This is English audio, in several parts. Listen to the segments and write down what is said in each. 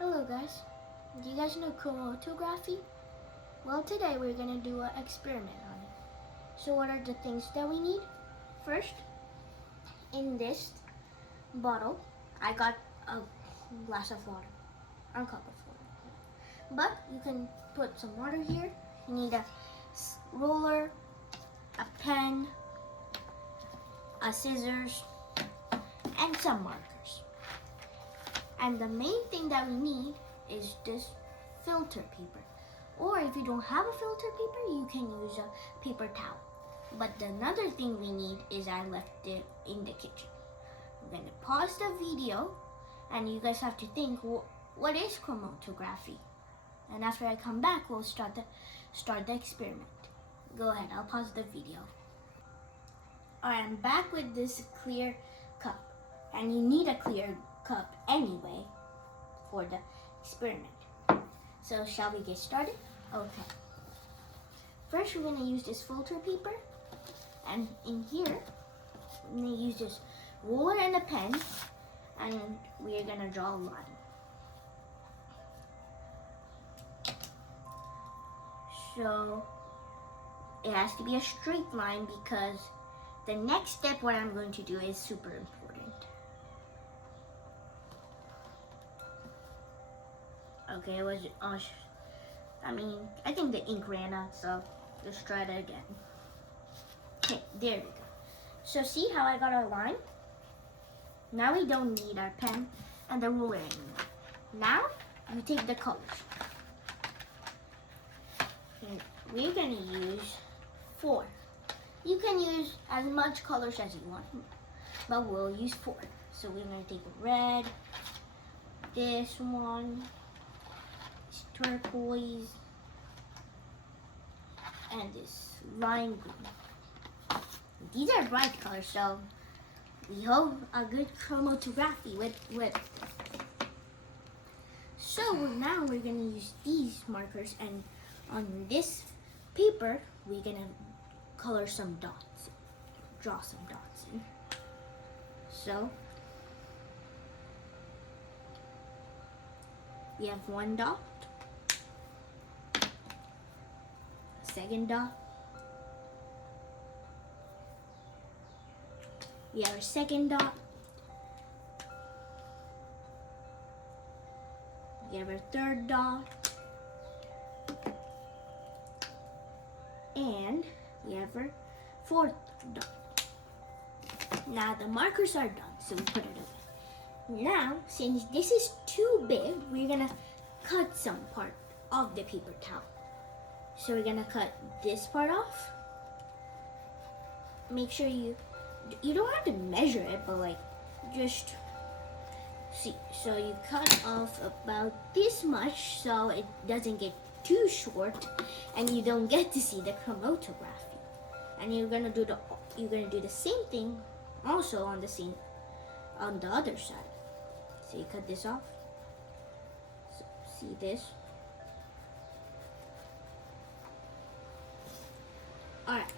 Hello guys, do you guys know chromatography? Well, today we're going to do an experiment on it. So what are the things that we need? First, in this bottle, I got a glass of water, or a cup of water. But you can put some water here. You need a roller, a pen, a scissors, and some markers. And the main thing that we need is this filter paper. Or if you don't have a filter paper, you can use a paper towel. But another thing we need is I left it in the kitchen. I'm going to pause the video and you guys have to think, what is chromatography? And after I come back, we'll start the experiment. Go ahead, I'll pause the video. Alright, I'm back with this clear cup. And you need a clear cup anyway for the experiment. So shall we get started? Okay. First we're going to use this filter paper, and in here I'm going to use this ruler and a pen, and we're going to draw a line. So it has to be a straight line because the next step what I'm going to do is super important. Okay, it was, I think the ink ran out, so let's try that again. Okay, there we go. So see how I got our line? Now we don't need our pen and the ruler anymore. Now, you take the colors. And we're gonna use 4. You can use as much colors as you want, but we'll use 4. So we're gonna take red, this one, turquoise, and this lime green. These are bright colors, so we hope a good chromatography with So now we're gonna use these markers, and on this paper we're gonna color some dots, draw some dots in. So we have one dot, second dot, we have a second dot, we have our third dot, and we have our fourth dot. Now the markers are done, so we put it away. Now, since this is too big, we're gonna cut some part of the paper towel. So we're gonna cut this part off. Make sure you don't have to measure it, but like just see. So you cut off about this much so it doesn't get too short and you don't get to see the chromatography. And you're gonna do the same thing also on the other side. So you cut this off. So see this. Alright,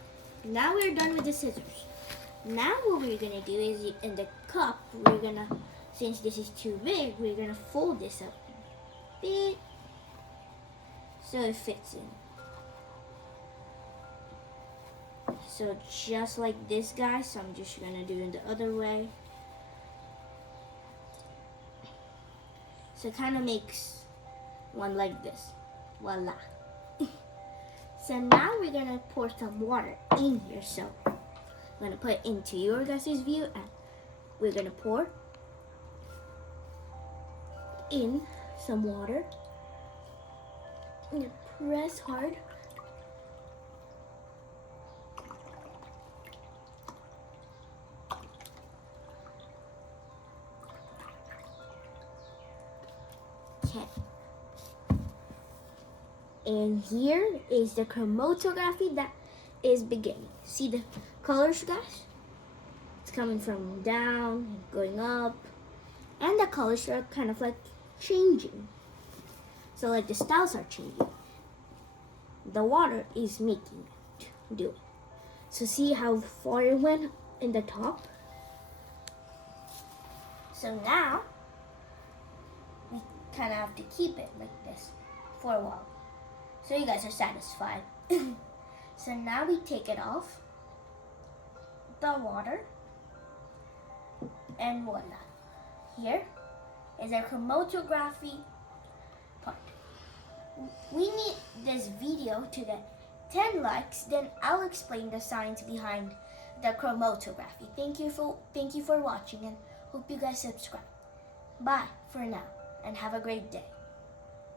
now we're done with the scissors. Now what we're gonna do is in the cup, since this is too big, we're gonna fold this up a bit so it fits in. So just like this, guys, so I'm just gonna do it the other way. So it kind of makes one like this. Voila. So now we're gonna pour some water in here. So I'm gonna put it into your guys' view, and we're gonna pour in some water. I'm gonna press hard. Okay. And here is the chromatography that is beginning. See the colors, guys? It's coming from down, going up, and the colors are kind of like changing. So like the styles are changing. The water is making it do it. So see how far it went in the top? So now kind of have to keep it like this for a while. So you guys are satisfied. So now we take it off the water, and voila. Here is our chromatography part. We need this video to get 10 likes, then I'll explain the science behind the chromatography. Thank you for watching, and hope you guys subscribe. Bye for now, and have a great day.